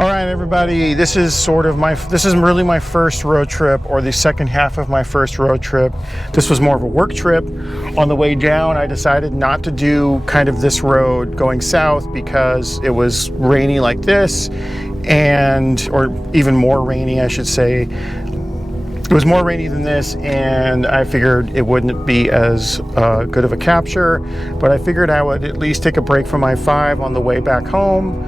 All right, everybody, this is really my first road trip, or the second half of my first road trip. This was more of a work trip. On the way down, I decided not to do kind of this road going south because it was rainy like this, or even more rainy, I should say. It was more rainy than this, and I figured it wouldn't be as good of a capture, but I figured I would at least take a break from my 5 on the way back home.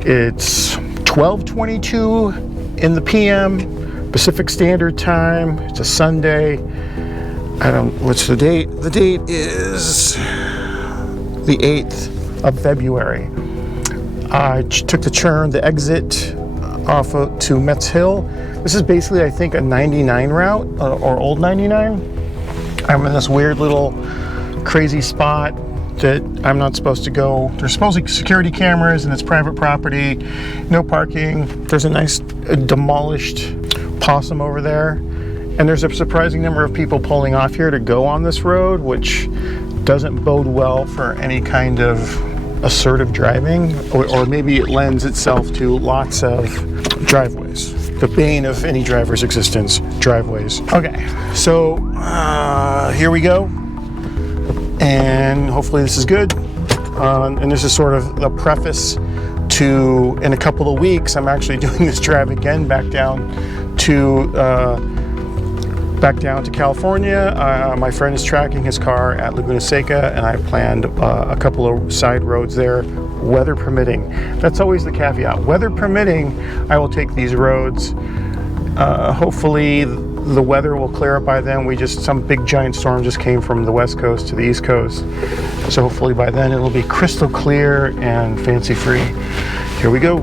It's 12:22 in the PM, Pacific Standard Time. It's a Sunday. What's the date? The date is the 8th of February. I took the exit off to Metz Hill. This is basically, I think, a 99 route, or old 99. I'm in this weird little crazy spot that I'm not supposed to go. There's supposedly security cameras and it's private property, no parking. There's a nice demolished possum over there. And there's a surprising number of people pulling off here to go on this road, which doesn't bode well for any kind of assertive driving, or maybe it lends itself to lots of driveways. The bane of any driver's existence, driveways. Okay, so here we go. And hopefully this is good. And this is sort of the preface to, in a couple of weeks, I'm actually doing this drive again back down to California. My friend is tracking his car at Laguna Seca, and I planned a couple of side roads there, weather permitting. That's always the caveat. Weather permitting, I will take these roads. Hopefully the weather will clear up by then. Some big giant storm just came from the west coast to the east coast. So hopefully by then it'll be crystal clear and fancy free. Here we go.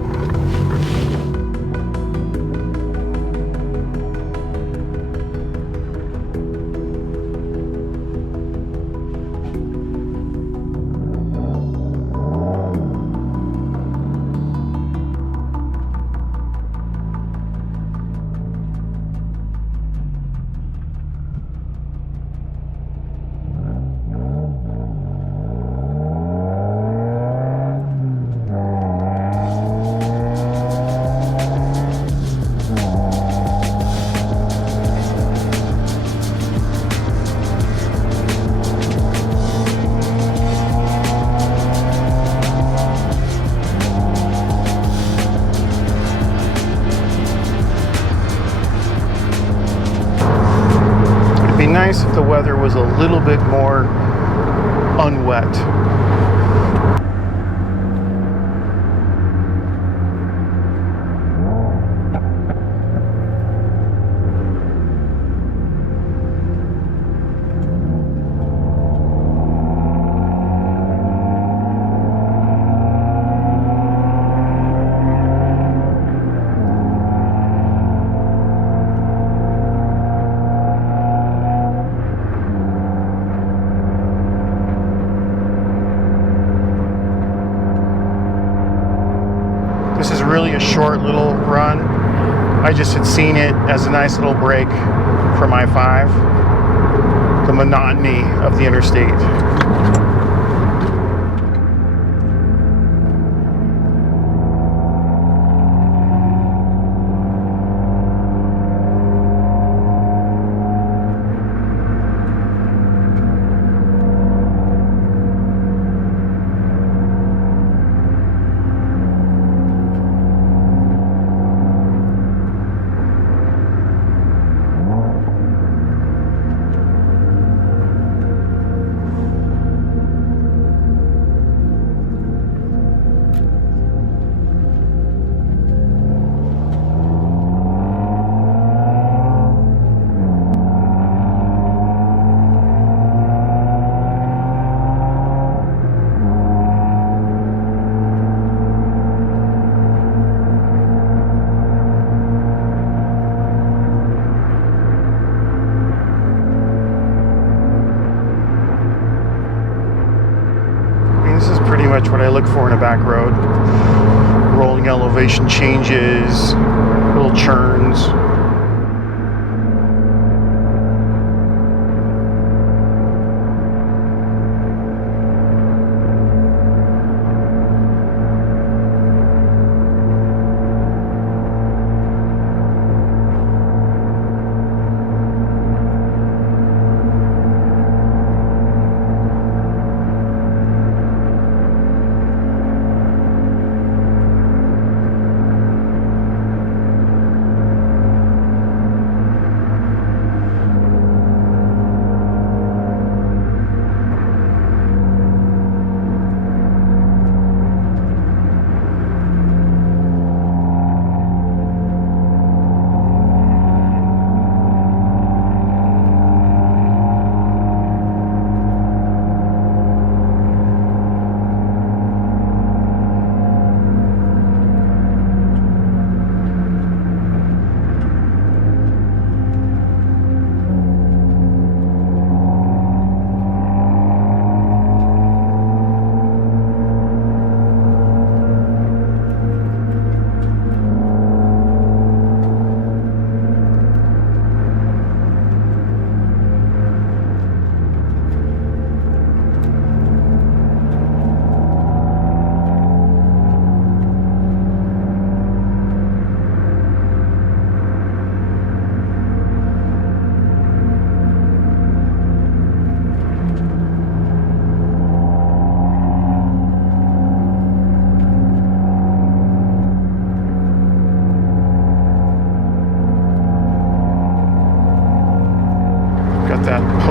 Nice if the weather was a little bit more unwet. This is really a short little run. I just had seen it as a nice little break for my 5. The monotony of the interstate. Pretty much what I look for in a back road. Rolling elevation changes, little churns.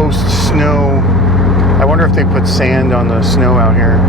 post-snow. I wonder if they put sand on the snow out here.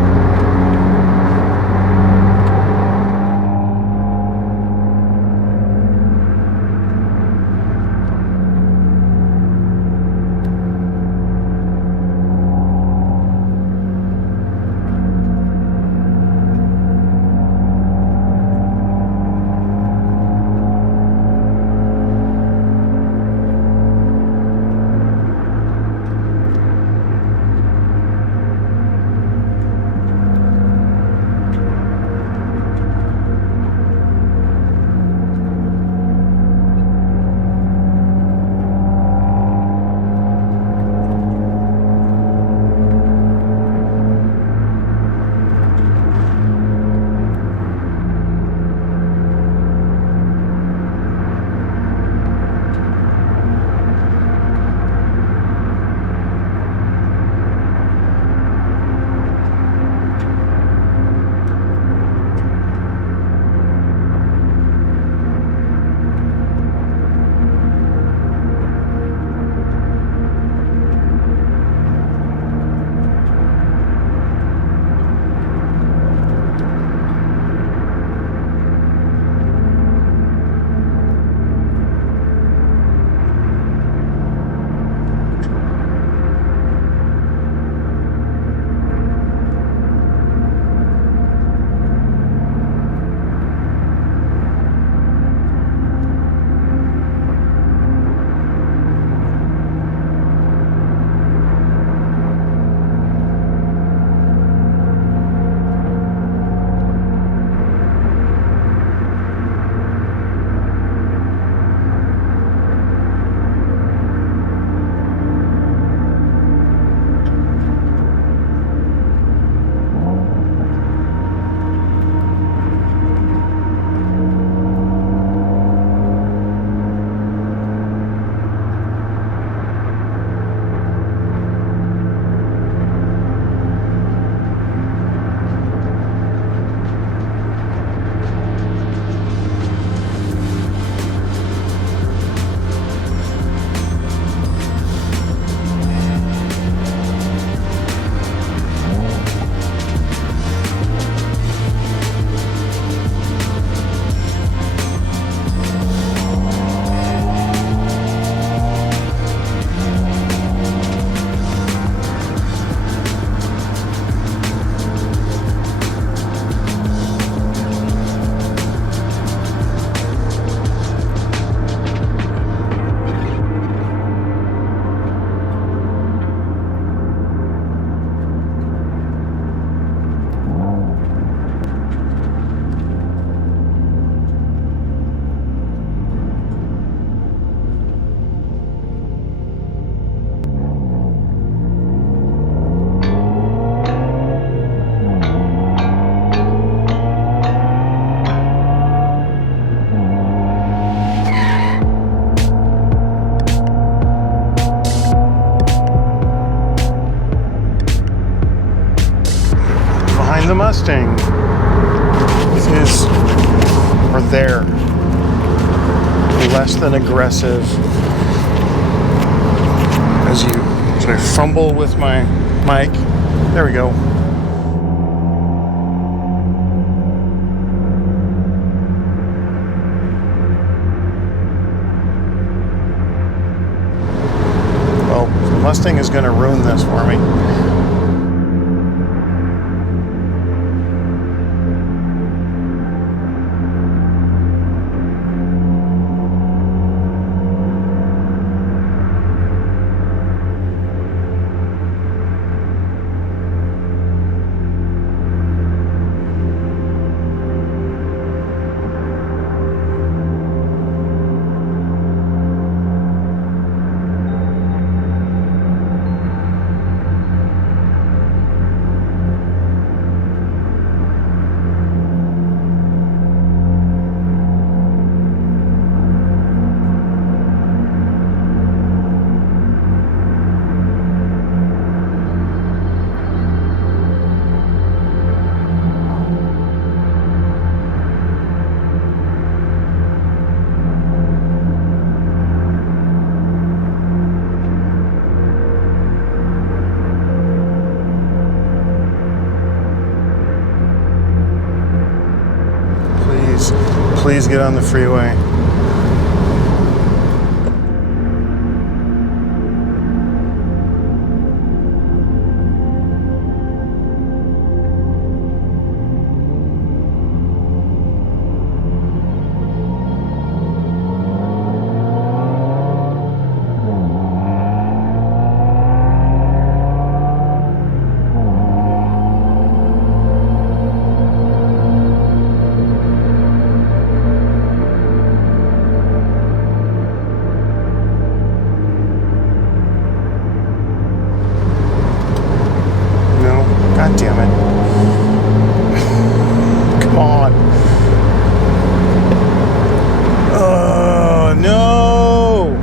The Mustang is, or there, less than aggressive. As I fumble with my mic. There we go. Well, the Mustang is going to ruin this for me. Please get on the freeway. God damn it. Come on. Oh, no.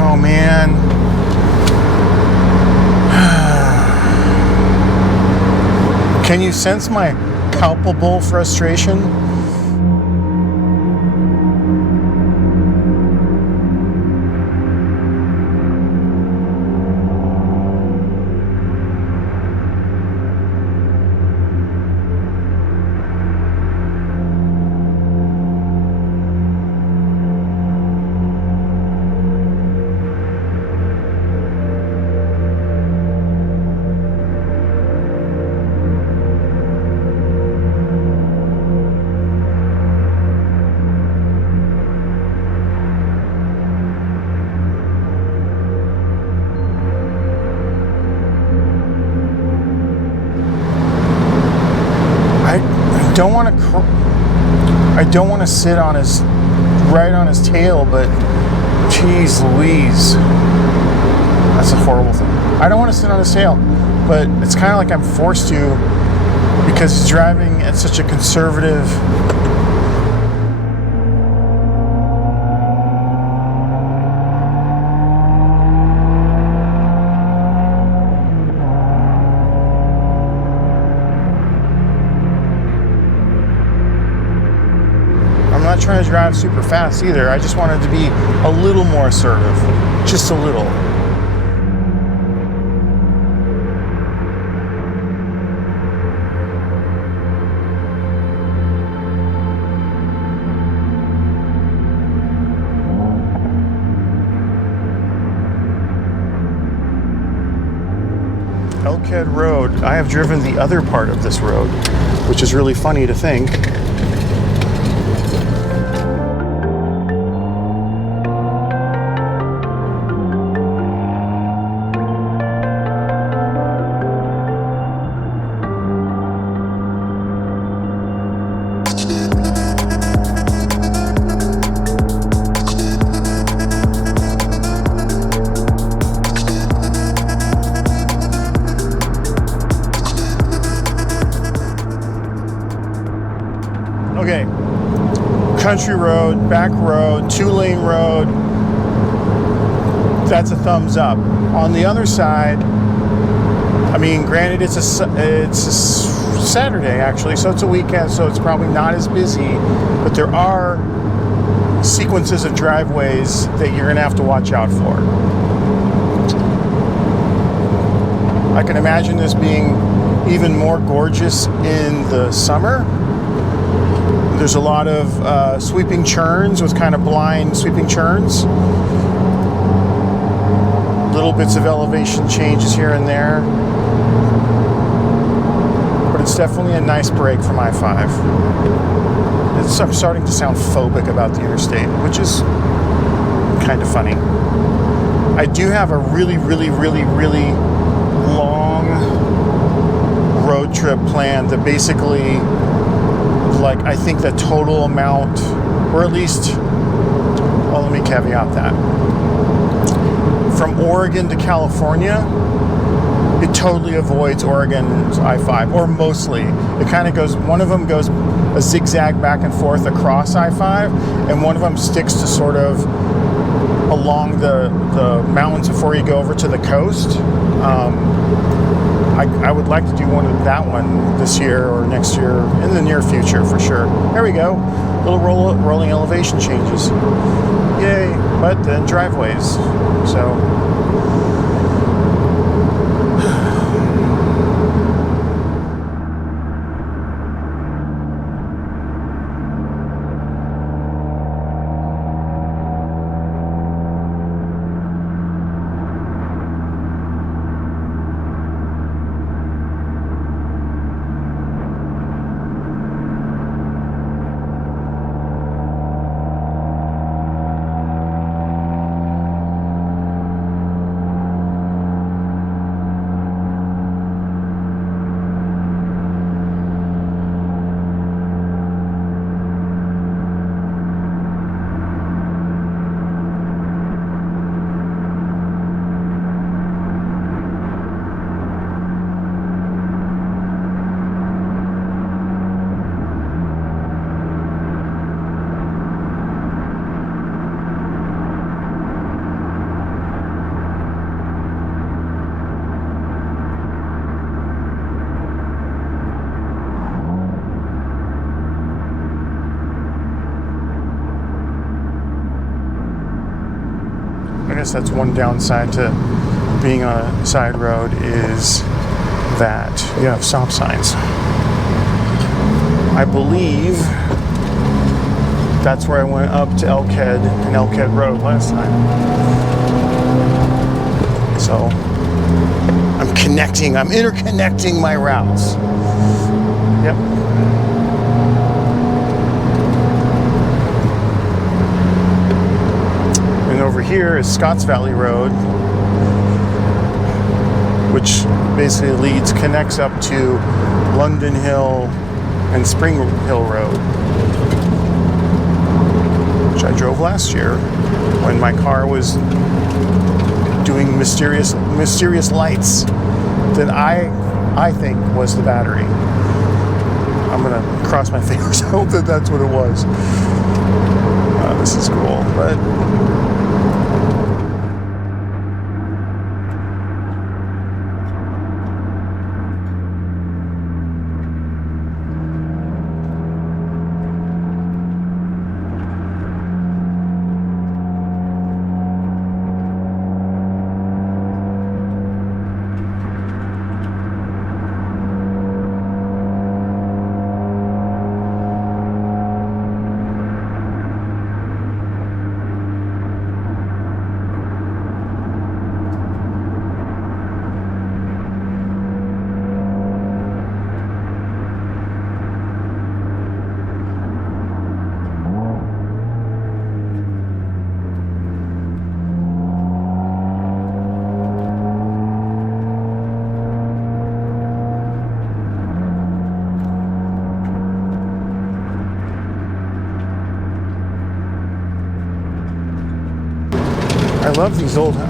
Oh, man. Can you sense my palpable frustration? I don't want to sit on his, right on his tail, but geez Louise, that's a horrible thing. I don't want to sit on his tail, but it's kind of like I'm forced to because he's driving at such a conservative. I'm not trying to drive super fast either. I just wanted to be a little more assertive. Just a little. Elkhead Road. I have driven the other part of this road, which is really funny to think. Okay, country road, back road, 2-lane road, that's a thumbs up. On the other side, I mean, granted it's a Saturday actually, so it's a weekend, so it's probably not as busy, but there are sequences of driveways that you're gonna have to watch out for. I can imagine this being even more gorgeous in the summer. There's a lot of sweeping churns with kind of blind sweeping churns. Little bits of elevation changes here and there. But it's definitely a nice break from I-5. I'm starting to sound phobic about the interstate, which is kind of funny. I do have a really long road trip planned that basically, like, I think the total amount, or at least, well, let me caveat that. From Oregon to California, it totally avoids Oregon's I-5, or mostly. It kind of goes, one of them goes a zigzag back and forth across I-5, and one of them sticks to sort of along the mountains before you go over to the coast. I would like to do that one this year or next year, in the near future for sure. There we go. Little rolling elevation changes. Yay. But then driveways. So. I guess that's one downside to being on a side road is that you have stop signs. I believe that's where I went up to Elkhead and Elkhead Road last time. So I'm interconnecting my routes. Yep. Over here is Scotts Valley Road, which basically connects up to London Hill and Spring Hill Road, which I drove last year when my car was doing mysterious lights that I think was the battery. I'm gonna cross my fingers. I hope that that's what it was. This is cool, but.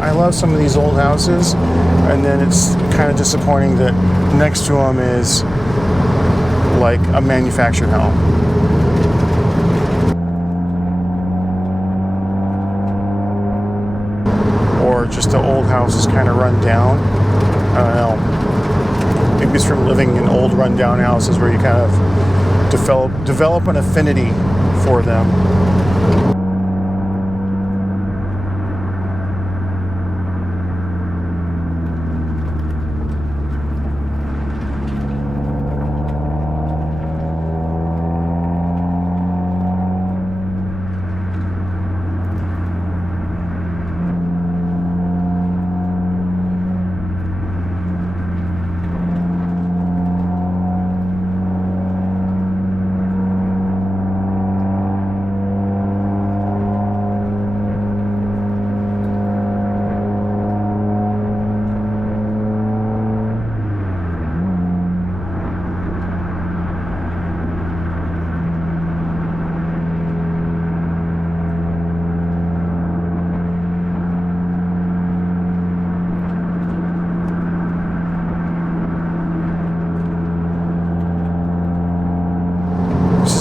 I love some of these old houses, and then it's kind of disappointing that next to them is like a manufactured home. Or just the old house is kind of run down. I don't know. Maybe it's from living in old rundown houses where you kind of develop an affinity for them.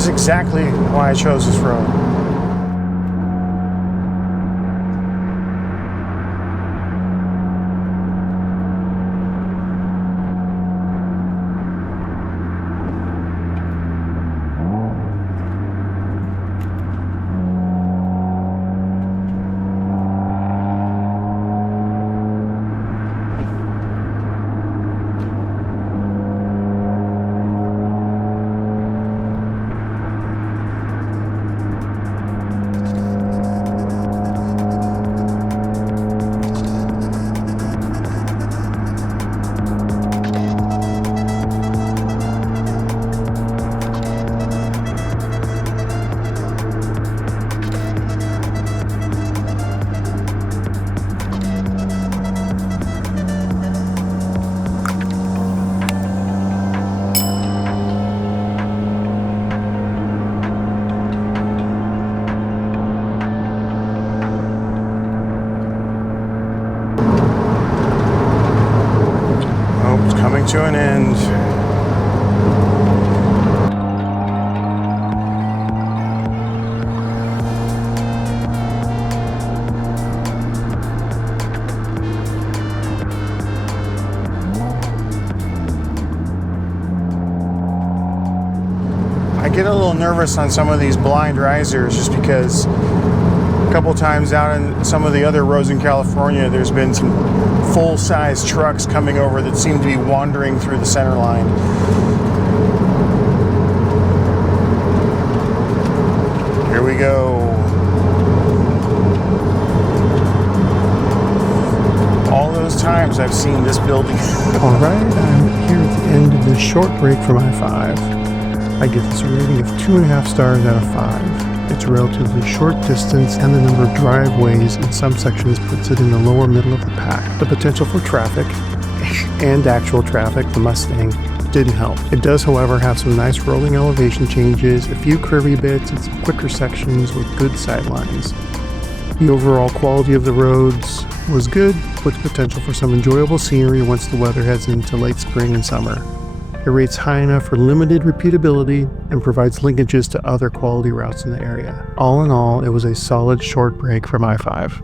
Exactly why I chose this road. coming to an end. I get a little nervous on some of these blind risers just because a couple times out in some of the other roads in California, there's been some full-size trucks coming over that seem to be wandering through the center line. Here we go. All those times I've seen this building. All right, I'm here at the end of this short break from I-5. I give this a rating of 2.5 stars out of 5. It's a relatively short distance, and the number of driveways in some sections puts it in the lower middle of the pack. The potential for traffic, and actual traffic, the Mustang, didn't help. It does, however, have some nice rolling elevation changes, a few curvy bits, and some quicker sections with good sightlines. The overall quality of the roads was good, with potential for some enjoyable scenery once the weather heads into late spring and summer. It rates high enough for limited repeatability and provides linkages to other quality routes in the area. All in all, it was a solid short break from I-5.